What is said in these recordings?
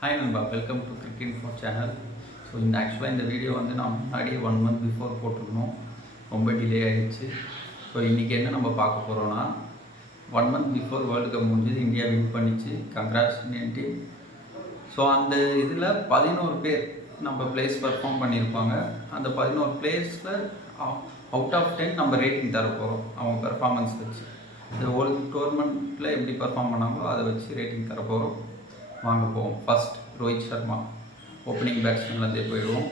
Hi நண்பா, welcome to cricket info channel. So இந்த video வந்து நான் முன்னாடியே 1 மந்த் பிஃபோர் போட்டிருந்தோம். ரொம்ப டிலே ஆகிடுச்சு. ஸோ இன்றைக்கி என்ன நம்ம பார்க்க போகிறோன்னா, 1 மந்த் பிஃபோர் வேர்ல்டு கப் முடிஞ்சது, இந்தியா வின் பண்ணிச்சு. Congrats Indian team. ஸோ அந்த இதில் 11 பேர் நம்ம பிளேஸ் பர்ஃபார்ம் பண்ணியிருப்பாங்க. அந்த 11 பிளேஸில் அவுட் ஆஃப் 10 நம்ம ரேட்டிங் தர போகிறோம். அவங்க பெர்ஃபார்மன்ஸ் வச்சு இந்த ஒரு டோர்னமெண்ட்டில் எப்படி பர்ஃபார்ம் பண்ணாங்களோ அதை வச்சு ரேட்டிங் தர போகிறோம். வாங்க போவோம். ஃபஸ்ட் ரோஹித் சர்மா, ஓப்பனிங் பேட்ஸ்மேன்லேருந்தே போயிடுவோம்.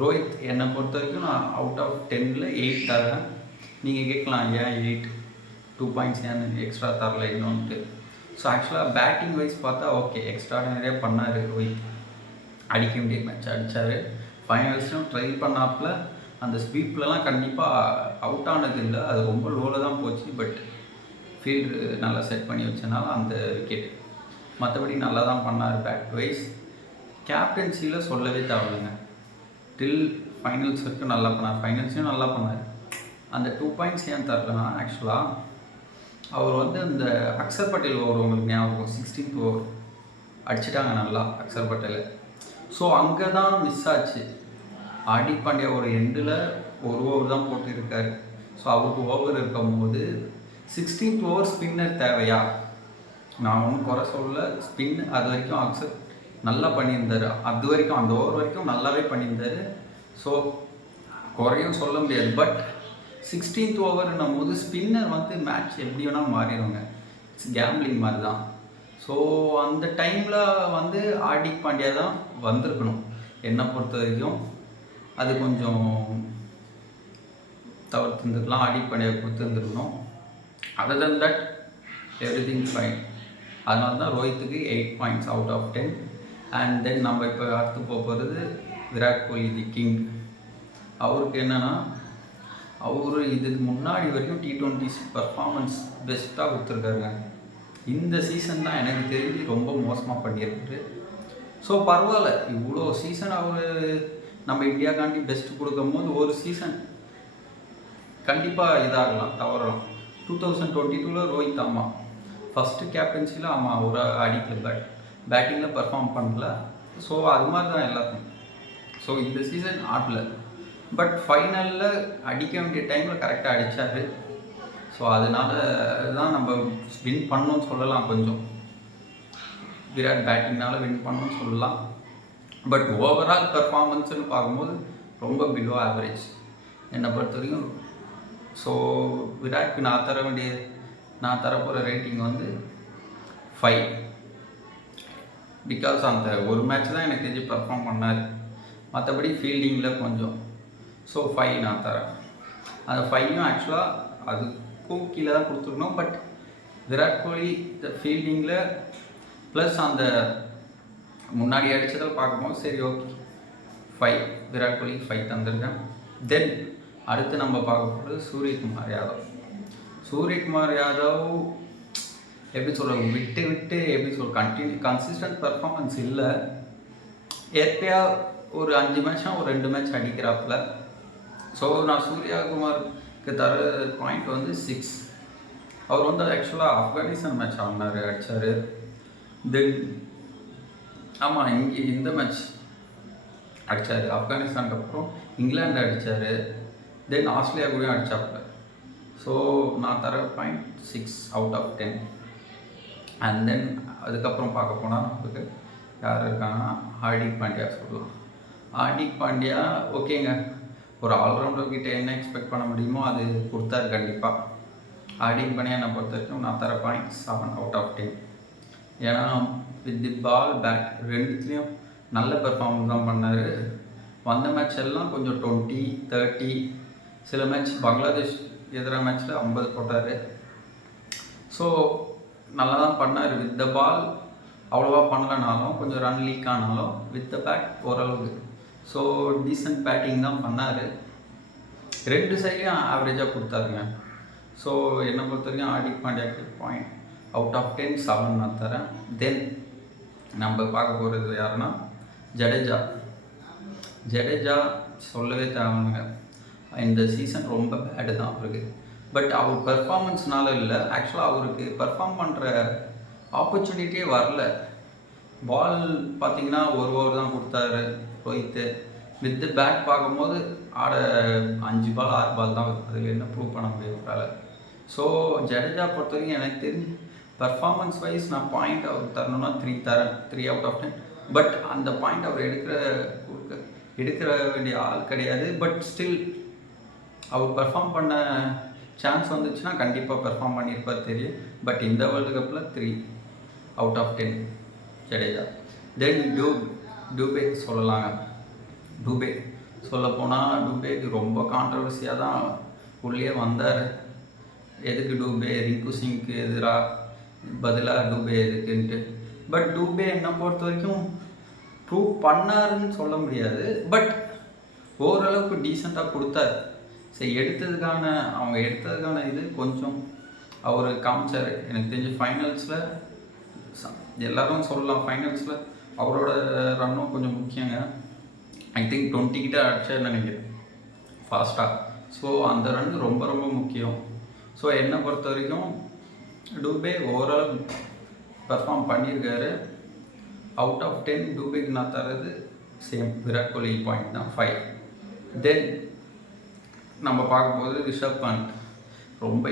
ரோஹித் என்னை பொறுத்த வரைக்கும் நான் அவுட் ஆஃப் 10ல் 8 தரேன். நீங்கள் கேட்கலாம், ஏன் 8, 2 பாயிண்ட்ஸ் ஏன் எக்ஸ்ட்ரா தரல இன்னொன்ட்டு. ஸோ ஆக்சுவலாக பேட்டிங் வைஸ் பார்த்தா ஓகே, எக்ஸ்ட்ராடினரியாக பண்ணார் ரோஹித். அடிக்க வேண்டிய மேட்ச் அடித்தார். ஃபைனல்ஸ்லையும் ட்ரை பண்ணாப்பில் அந்த ஸ்வீப்லலாம் கண்டிப்பாக அவுட் ஆனது இல்லை, அது ரொம்ப லோவில் தான் போச்சு. பட் ஃபீல்டு நல்லா செட் பண்ணி வச்சனால அந்த விக்கெட். மற்றபடி நல்லா தான் பண்ணார் பேட் வைஸ். கேப்டன்சியில் சொல்லவே தேவையில்லைங்க. டில் ஃபைனல்ஸ் வரைக்கும் நல்லா பண்ணார், ஃபைனல்ஸையும் நல்லா பண்ணார். அந்த 2 பாயிண்ட்ஸ் ஏன் தரலன்னா, ஆக்சுவலாக அவர் வந்து அந்த அக்சர் பட்டேல் ஓவர் உங்களுக்கு ஞாபகம், 16th ஓவர் அடிச்சிட்டாங்க நல்லா அக்சர் பட்டேல். ஸோ அங்கே தான் மிஸ் ஆச்சு. ஹார்திக் பாண்டியா ஒரு எண்டில் ஒரு ஓவர் தான் போட்டுருக்காரு. ஸோ அவருக்கு ஓவர் இருக்கும்போது 16th ஓவர் ஸ்பின்னர் தேவையா? நான் ஒன்றும் குறை சொல்ல. ஸ்பின் அது வரைக்கும் அக்செப்ட் நல்லா பண்ணியிருந்தார். அது வரைக்கும் அந்த ஓவர் வரைக்கும் நல்லாவே பண்ணியிருந்தார். ஸோ குறையும் சொல்ல முடியாது. பட் 16th ஓவர்னும் போது ஸ்பின்னர் வந்து மேட்ச் எப்படி வேணால் மாறிடுவாங்க. இட்ஸ் கேம்பிளிங் மாதிரி தான். ஸோ அந்த டைமில் வந்து ஹார்திக் பாண்டியா தான் வந்திருக்கணும் என்னை பொறுத்த வரைக்கும். அது கொஞ்சம் தவிர்த்துருந்துருக்கலாம், ஹார்திக் பாண்டியா கொடுத்துருந்துருக்கணும். Other then that everything fine. அதனால தான் ரோஹித்துக்கு 8 points out of 10. And then நம்ம இப்போ அடுத்து போகிறது விராட் கோலி, தி கிங். அவருக்கு என்னென்னா, அவர் இதுக்கு முன்னாடி வரைக்கும் T20 பர்ஃபார்மன்ஸ் பெஸ்ட்டாக கொடுத்துருக்காருங்க. இந்த சீசன் தான் எனக்கு தெரிஞ்சு ரொம்ப மோசமாக பண்ணியிருக்காரு. ஸோ பரவாயில்ல, இவ்வளோ சீசன் அவர் நம்ம இந்தியாக்காண்டி பெஸ்ட் கொடுக்கும்போது ஒரு சீசன் கண்டிப்பாக இதாகலாம், தவறலாம். 2022 ரோஹித் ஆமாம் ஃபஸ்ட்டு கேப்டன்சியில் ஆமாம் ஒரு அடிக்கல, பேட்டிங்கில் பர்ஃபார்ம் பண்ணல. ஸோ அது மாதிரி தான் எல்லாத்தையும். ஸோ இந்த சீசன் ஆடல, பட் ஃபைனலில் அடிக்க வேண்டிய டைமில் கரெக்டாக அடித்தார். ஸோ அதனால தான் நம்ம வின் பண்ணோன்னு சொல்லலாம். கொஞ்சம் விராட் பேட்டிங்னால வின் பண்ணோன்னு சொல்லலாம். பட் ஓவரால் பெர்ஃபார்மன்ஸ்னு பார்க்கும்போது ரொம்ப பிலோ ஆவரேஜ் என்னை பொறுத்த வரைக்கும். ஸோ விராட்க்கு நான் தரப்போகிற ரேட்டிங் வந்து 5. பிகாஸ் அந்த ஒரு மேட்ச் தான் எனக்கு தெரிஞ்சு பர்ஃபார்ம் பண்ணார். மற்றபடி ஃபீல்டிங்கில் கொஞ்சம். ஸோ 5 நான் தரேன். அந்த 5யும் ஆக்சுவலாக அதுக்கும் கீழே தான் கொடுத்துருக்கணும். பட் விராட் கோலி ஃபீல்டிங்கில் ப்ளஸ் அந்த முன்னாடி அடித்ததில் பார்க்கும்போது சரி ஓகே 5, விராட் கோலி 5 தந்திருக்கேன். தென் அடுத்து நம்ம பார்க்க போகிறது சூரியகுமார் யாதவ். சூரியகுமார் யாதவ் எப்படி சொல்கிறாங்க, விட்டு எப்படி கன்சிஸ்டன்ட் பர்ஃபார்மன்ஸ் இல்லை. ஏற்கையா ஒரு 5 மேட்ச்னா ஒரு 2 மேட்ச் அடிக்கிறாப்புல. ஸோ நான் சூரியகுமாருக்கு தர பாயிண்ட் வந்து 6. அவர் வந்து ஆக்சுவலாக ஆப்கானிஸ்தான் மேட்ச் ஆடினார், அடித்தார். தென் ஆமாம் இந்த மேட்ச் அடித்தார். ஆப்கானிஸ்தானுக்கு அப்புறம் இங்கிலாந்து அடித்தார். தென் ஆஸ்திரேலியா கூடயும் அடித்தாப்புல. ஸோ நான் தர point 6 out of 10. And then அதுக்கப்புறம் பார்க்க போனால் நமக்கு யார் இருக்காங்கன்னா ஹார்திக் பாண்டியா சொல்லலாம். ஹார்திக் பாண்டியா ஓகேங்க, ஒரு ஆல்ரவுண்டர்கிட்ட என்ன எக்ஸ்பெக்ட் பண்ண முடியுமோ அது கொடுத்தாரு கண்டிப்பாக. ஹார்திக் பாண்டியா என்னை பொறுத்த வரைக்கும் நான் தர பாயிண்ட் 7 அவுட் ஆஃப் 10. ஏன்னா வித் தி பால் பேட் ரெண்டுத்துலேயும் நல்ல பெர்ஃபார்மன்ஸ் தான் பண்ணார். வந்த மேட்ச் எல்லாம் கொஞ்சம் 20, 30, சில மேட்ச் பங்களாதேஷ் எதிராக மேட்ச்சில் 50 போட்டார். ஸோ நல்லா தான் பண்ணார். வித் த பால் அவ்வளோவா பண்ணலனாலும், கொஞ்சம் ரன் லீக் ஆனாலும் வித் த பேட் ஓரளவுக்கு. ஸோ டீசன்ட் பேட்டிங் தான் பண்ணார். 2 சைட்லையும் ஆவரேஜாக கொடுத்தாருங்க. ஸோ என்னை பொறுத்த வரைக்கும் ஹார்திக் பாண்டியாவுக்கு பாயிண்ட் அவுட் ஆஃப் 10 7 நான் தரேன். தென் நம்ம பார்க்க போகிறது யாருன்னா ஜடேஜா சொல்லவே தேவைங்க. இந்த சீசன் ரொம்ப பேடு தான் அவருக்கு. பட் அவர் பெர்ஃபார்மன்ஸ்னால இல்லை, ஆக்சுவலாக அவருக்கு பெர்ஃபார்ம் பண்ணுற ஆப்பர்ச்சுனிட்டியே வரல. பால் பார்த்தீங்கன்னா ஒரு ஓவர் தான் கொடுத்தாரு ரோஹித். வித் பேட் பார்க்கும்போது ஆட 5 பால் 6 பால் தான் அதில் என்ன ப்ரூவ் பண்ண முடியும் அவரால். ஸோ ஜடேஜா பொறுத்த வரைக்கும் எனக்கு தெரிஞ்சு பர்ஃபார்மன்ஸ் வைஸ் நான் பாயிண்ட் அவர் தரணும்னா 3 தரேன், 3 out of 10. பட் அந்த பாயிண்ட் அவர் எடுக்கிற வேண்டிய ஆள் கிடையாது. பட் ஸ்டில் அவர் பெர்ஃபார்ம் பண்ண சான்ஸ் வந்துச்சுன்னா கண்டிப்பாக பெர்ஃபார்ம் பண்ணியிருப்பார் தெரியும். பட் இந்த வேர்ல்டு கப்பில் 3 out of 10 ஜடேஜா. தென் டூபே சொல்லலாங்க. டூபே சொல்லப்போனால் டூபேக்கு ரொம்ப கான்ட்ரவர்சியாக தான் உள்ளே வந்தார். எதுக்கு டூபே, ரிங்கு சிங்க்கு பதிலாக டூபே எதுக்குன்ட்டு. பட் டூபே என்னை பொறுத்த வரைக்கும் ப்ரூவ் பண்ணாருன்னு சொல்ல முடியாது. பட் ஓரளவுக்கு டீசெண்டாக கொடுத்தாரு. சரி, அவங்க எடுத்ததுக்கான இது கொஞ்சம் அவர் காமிச்சார். எனக்கு தெரிஞ்ச ஃபைனல்ஸில் எல்லோரும் சொல்லலாம், ஃபைனல்ஸில் அவரோட ரன்னும் கொஞ்சம் முக்கியங்க. ஐ திங்க் 20 கிட்ட அடிச்சார் நினைக்கிறேன் ஃபாஸ்ட்டாக. ஸோ அந்த ரன் ரொம்ப ரொம்ப முக்கியம். ஸோ என்னை பொறுத்த வரைக்கும் டூபே ஓவரால் பெர்ஃபார்ம் பண்ணியிருக்காரு. out of 10 டூபேக்கு நான் தரது சேம் விராட் கோலி பாயிண்ட் தான் 5. தென் நம்ம பார்க்கும்போது ரிஷப் பண்ட் ரொம்ப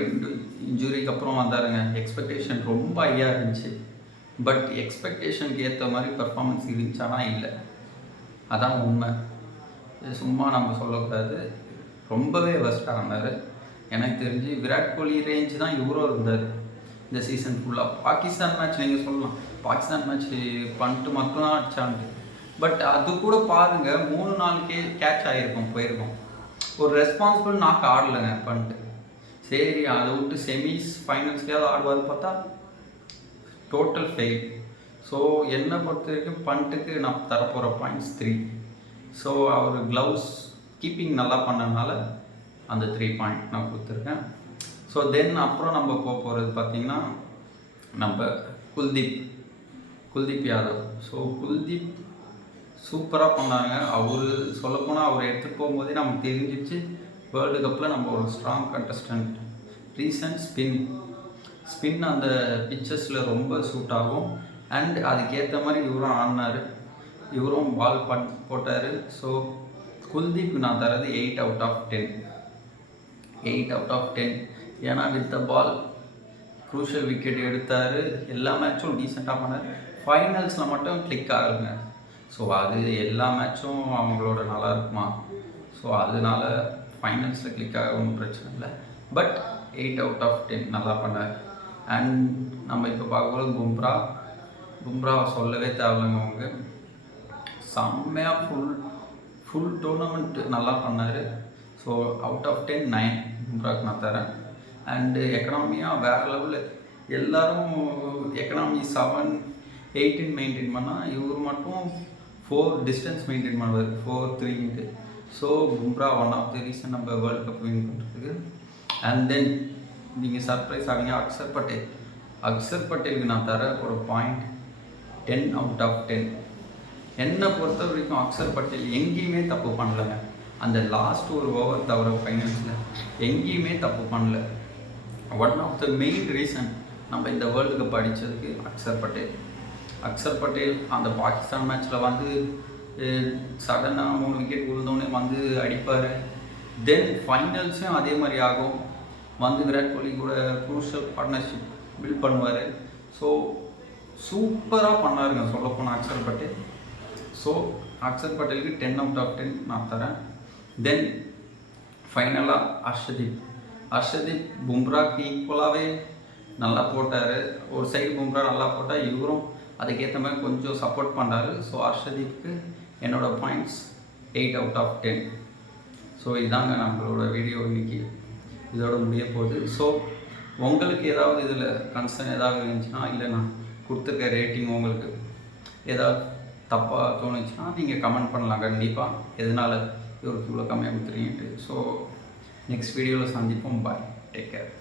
இன்ஜுரிக்கு அப்புறம் வந்தாருங்க. எக்ஸ்பெக்டேஷன் ரொம்ப ஹையாக இருந்துச்சு. பட் எக்ஸ்பெக்டேஷனுக்கு ஏற்ற மாதிரி பர்ஃபார்மன்ஸ் இருந்துச்சானா இல்லை, அதான் உண்மை. சும்மா நம்ம சொல்லக்கூடாது. ரொம்பவே பெஸ்ட்டாக இருந்தார். எனக்கு தெரிஞ்சு விராட் கோலி ரேஞ்சு தான் இவரும் இருந்தார் இந்த சீசன் ஃபுல்லாக. பாகிஸ்தான் மேட்ச் நீங்கள் சொல்லலாம், பாகிஸ்தான் மேட்ச் பண்ணிட்டு மட்டும் தான் அடிச்சான்ட்டு. பட் அது கூட பாருங்கள், 3-4 கேட்ச் ஆகிருக்கும், போயிருக்கும். ஒரு ரெஸ்பான்சிபிள் நாக்கு ஆடலைங்க பண்ணிட்டு. சரி, அதை விட்டு செமிஸ் ஃபைனல்ஸ்லேயாவது ஆடுவார் பார்த்தா டோட்டல் ஃபெயில். ஸோ என்னை பொறுத்த வரைக்கும் பண்ட்டுக்கு நான் தரப்போகிற பாயிண்ட்ஸ் 3. ஸோ அவர் க்ளவுஸ் கீப்பிங் நல்லா பண்ணனால அந்த 3 பாயிண்ட் நான் கொடுத்துருக்கேன். ஸோ தென் அப்புறம் நம்ம போகிறது பார்த்திங்கன்னா நம்ம குல்தீப் யாதவ். ஸோ குல்தீப் சூப்பராக பண்ணாங்க. அவர் சொல்லப்போனால் அவர் எடுத்துகிட்டு போகும்போதே நமக்கு தெரிஞ்சிச்சு வேர்ல்டு கப்பில் நம்ம ஒரு ஸ்ட்ராங் கண்டஸ்டன்ட். ரீசன் ஸ்பின் அந்த பிச்சஸில் ரொம்ப சூட் ஆகும். அண்ட் அதுக்கேற்ற மாதிரி இவரும் ஆடினார், இவரும் பால் போட்டார். ஸோ குல்தீப் நான் தரது 8 out of 10. 8 out of 10. ஏன்னா with the ball crucial wicket எடுத்தார். எல்லா மேட்சும் டீசெண்டாக பண்ணார். ஃபைனல்ஸில் மட்டும் கிளிக் ஆகலைங்க. ஸோ அது எல்லா மேட்சும் அவங்களோட நல்லா இருக்குமா, ஸோ அதனால ஃபைனல்ஸில் கிளிக் ஆக ஒன்றும் பிரச்சனை இல்லை. பட் 8 out of 10 நல்லா பண்ணார். அண்ட் நம்ம இப்போ பார்க்கும்போது பும்ரா சொல்லவே தேவையில்லைங்க. அவங்க செம்மையாக ஃபுல் டோர்னமெண்ட் நல்லா பண்ணார். ஸோ out of 10 9 பும்ராக்கு நான் தரேன். அண்டு எக்கனாமியாக வேறு லெவலில் எல்லோரும் எக்கனாமி 7 18 மெயின்டைன் பண்ணால் இவர் மட்டும் 4 டிஸ்டன்ஸ் மெயின்டைன் பண்ணுவார், 4-3. So Bumrah one of the reason நம்ம வேர்ல்டு கப் வின் பண்ணுறதுக்கு. அண்ட் தென் நீங்கள் சர்ப்ரைஸ் ஆவீங்க, அக்சர் பட்டேலுக்கு நான் தர ஒரு பாயிண்ட் 10 out of 10. என்னை பொறுத்த வரைக்கும் அக்சர் பட்டேல் எங்கேயுமே தப்பு பண்ணலைங்க. அந்த லாஸ்ட் ஒரு ஓவர் தவிர ஃபைனல்ஸில் எங்கேயுமே தப்பு பண்ணல. One of the main reason நம்ம இந்த வேர்ல்டு கப் அடித்ததுக்கு அக்சர் பட்டேல் அந்த பாகிஸ்தான் மேட்ச்சில் வந்து சடனாக 3 விக்கெட் விழுந்தோடனே வந்து அடிப்பார். தென் ஃபைனல்ஸும் அதே மாதிரி ஆகும், வந்து விராட் கோலி கூட க்ரூஷியல் பார்ட்னர்ஷிப் பில்ட் பண்ணுவார். ஸோ சூப்பராக பண்ணாருங்க சொல்லப்போனால் அக்சர் பட்டேல். ஸோ அக்சர் பட்டேலுக்கு 10 out of 10 நான் தரேன். தென் ஃபைனலாக ஹர்ஷதீப் பும்ராக்கு ஈக்குவலாகவே நல்லா போட்டார். ஒரு சைடு பும்ரா நல்லா போட்டால் இவரும் அதுக்கேற்ற மாதிரி கொஞ்சம் சப்போர்ட் பண்ணார். ஸோ ஹர்ஷதீப்க்கு என்னோடய பாயிண்ட்ஸ் 8 out of 10. ஸோ இதாங்க நம்மளோட வீடியோ இன்றைக்கி இதோட முடிய போகுது. ஸோ உங்களுக்கு ஏதாவது இதில் கன்சர்ன் ஏதாவது இருந்துச்சுன்னா, இல்லை நான் கொடுத்துருக்க ரேட்டிங் உங்களுக்கு ஏதாவது தப்பாக தோணுச்சுன்னா நீங்கள் கமெண்ட் பண்ணலாம் கண்டிப்பாக, எதனால் இவருக்கு இவ்வளோ கம்மியாக கொடுத்துறீங்கன்ட்டு. ஸோ நெக்ஸ்ட் வீடியோவில் சந்திப்போம். பாய், டேக் கேர்.